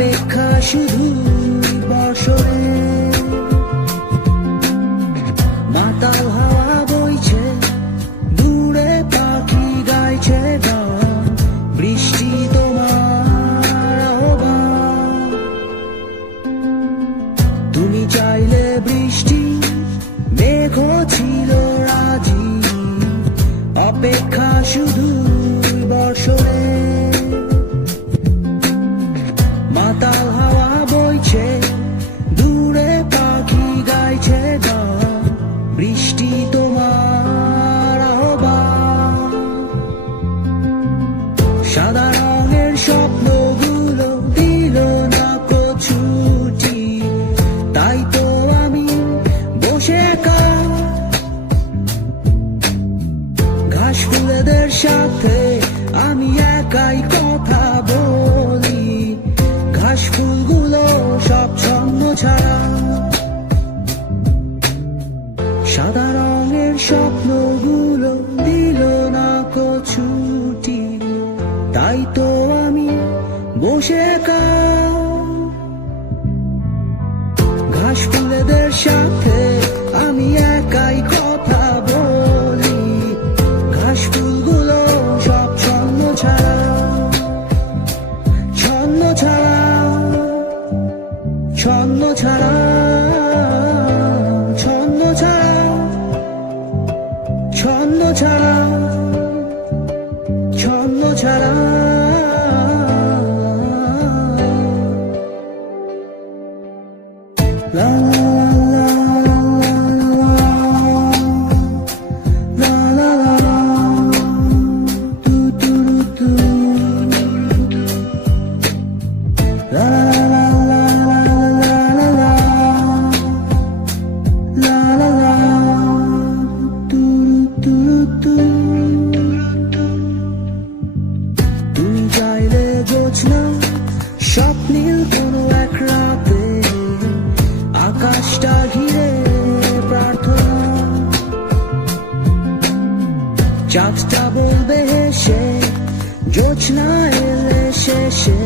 অপেক্ষা শুধু বর্ষরে মাতাল হাওয়া বইছে দূরে পাখি গাইছে গান বৃষ্টি তোমার আহ্বান তুমি চাইলে বৃষ্টি মেঘ ছিল রাজি অপেক্ষা শুধু বর্ষরে মাতাল হাওয়া বইছে দূরে পাখি গাইছে গান বৃষ্টি তোমার আহ্বান সাদা রঙের স্বপ্নগুলো দিল না ছুটি তাই তো আমি বসে একা ঘাস ফুলেদের সাথে আমি একাই কথা বলি ঘাস ফুলগুলো সব ছন্ন ছাড়া সাদা রঙের স্বপ্নগুলো দিল না ছুটি তাই তো আমি বসে একা ঘাস ফুলেদের সাথে আমি একাই কথা বলি ঘাস ফুলগুলো সব ছন্ন ছাড়া ছন্ন ছাড়া ছন্ন ছাড়া ছন্ন ছাড়া ছন্ন ছাড়া ছন্ন ছাড়া la la la la la tu tu tu la la la la la la la la la tu tu tu তুমি চাইলে জোছনা স্বপ্নীল কোনো এক রাতে আকাশটা ঘিরে প্রার্থনা চাঁদটা বলবে হেসে জোছনা এলে শেষে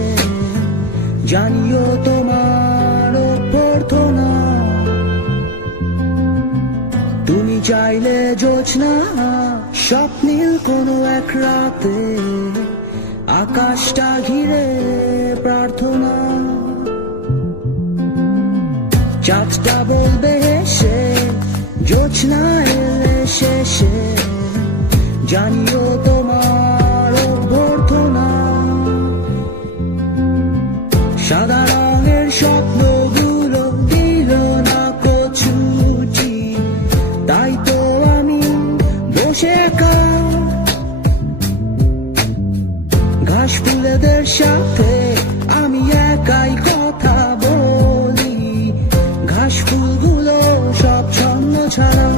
জানিও তোমার প্রার্থনা তুমি চাইলে জোছনা স্বপ্নীল কোনো এক রাতে আকাশটা ঘিরে প্রার্থনা চাঁদটা বলবে হেসে জোছনা এলে শেষে জানিও তোমার অভ্যর্থনা সাদা রঙের স্বপ্নগুলো দিল না ছুটি তাই তো আমি বসে একা ঘাস ফুলেদের সাথে আমি একাই কথা বলি ঘাস ফুলগুলো সব ছন্ন ছাড়া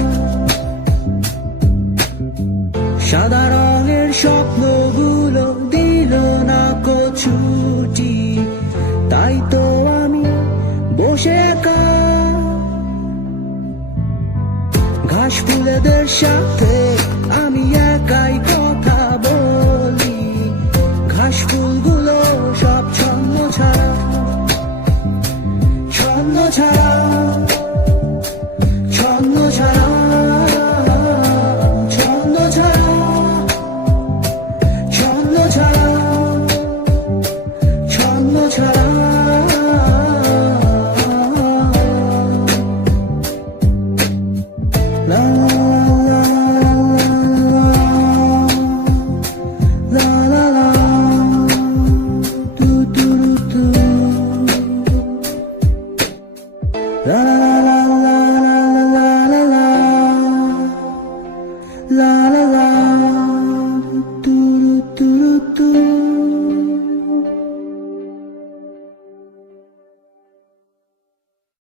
সাদা রঙের স্বপ্নগুলো দিল না ছুটি তাই তো আমি বসে একা ঘাস ফুলেদের সাথে